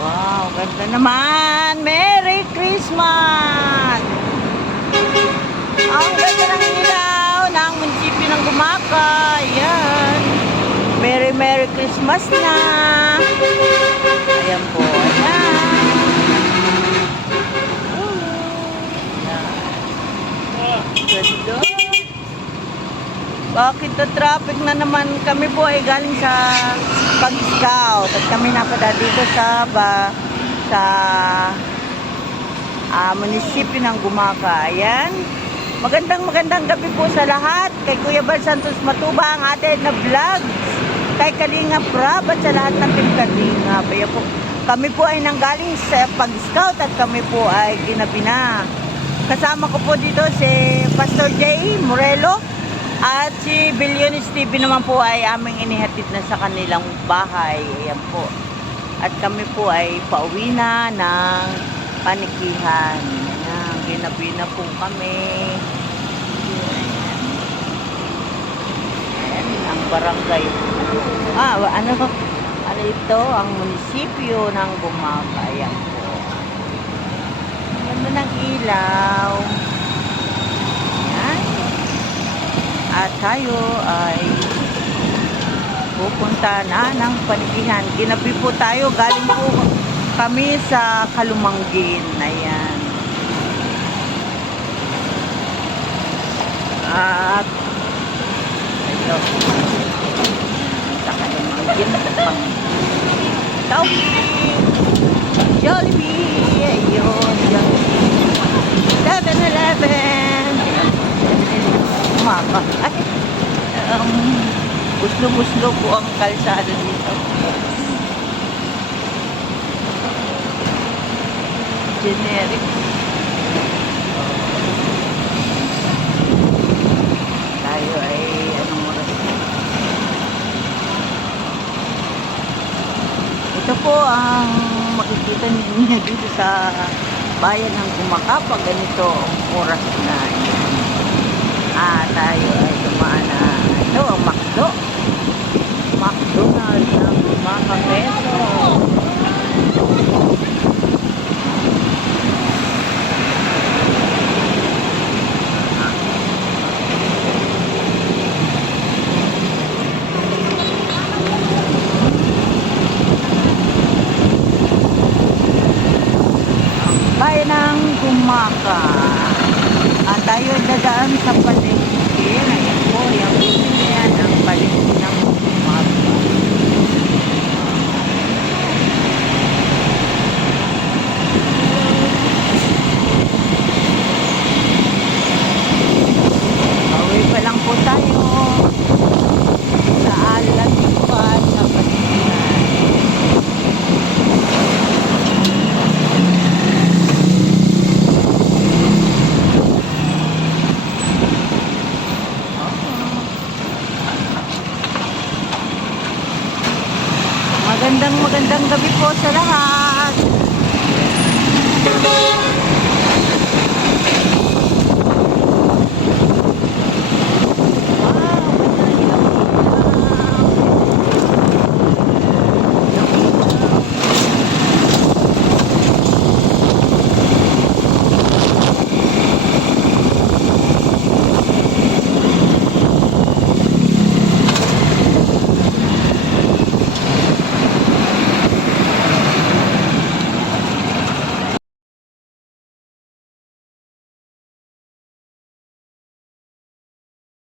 Wow, ganda naman. Merry Christmas! Ang ganda ng ilaw ng munisipyo ng Gumaka. Ayan. Merry Christmas na. Ayan po. Ayan. Ganda. Bakit na traffic na naman? Kami po ay galing sa pag-scout at kami napada dito sa munisipyo ng Gumaka. Ayan. Magandang gabi po sa lahat. Kay Kuya Bal Santos Matuba ang atin na vlog. Kay Kalinga Prab at sa lahat ng Team Kalinga. Kaya po, kami po ay nanggaling sa pag-scout at kami po ay ginabi na. Kasama ko po dito si Pastor Jay Morelo. At si Billionis TV naman po ay aming inihatid na sa kanilang bahay. Ayan po. At kami po ay pauwi na ng panikihan. Ayan, ginabi na po kami. Ayan, ang barangay. Ano ito? Ang munisipyo ng Gumaka. Ayan po. Ganda ng ilaw. At tayo ay pupunta na ng panikihan. Ginabi po tayo. Galing po kami sa Kalumanggin. Ayan. At ito. Sa Kalumanggin. Tawid. Jollibee. Ayun. Jollibee. 7-Eleven. Gumaka. Ay, buslo-buslo po ang kalsada dito. Generic. Tayo ay anong oras? Ito po ang makikita ninyo dito sa bayan ng Gumaka pag ganito ang oras na. Tayo ay dumaan na ito ang McDo. McDonald's ng Gumaka Peso. Bayan ng Gumaka. Tayo dadaan sa palengke. Ayan po, yan ang palengke ng Gumaka. Pauwi pa lang po tayo sa Alatipan na palengke. Magandang gabi po sa lahat.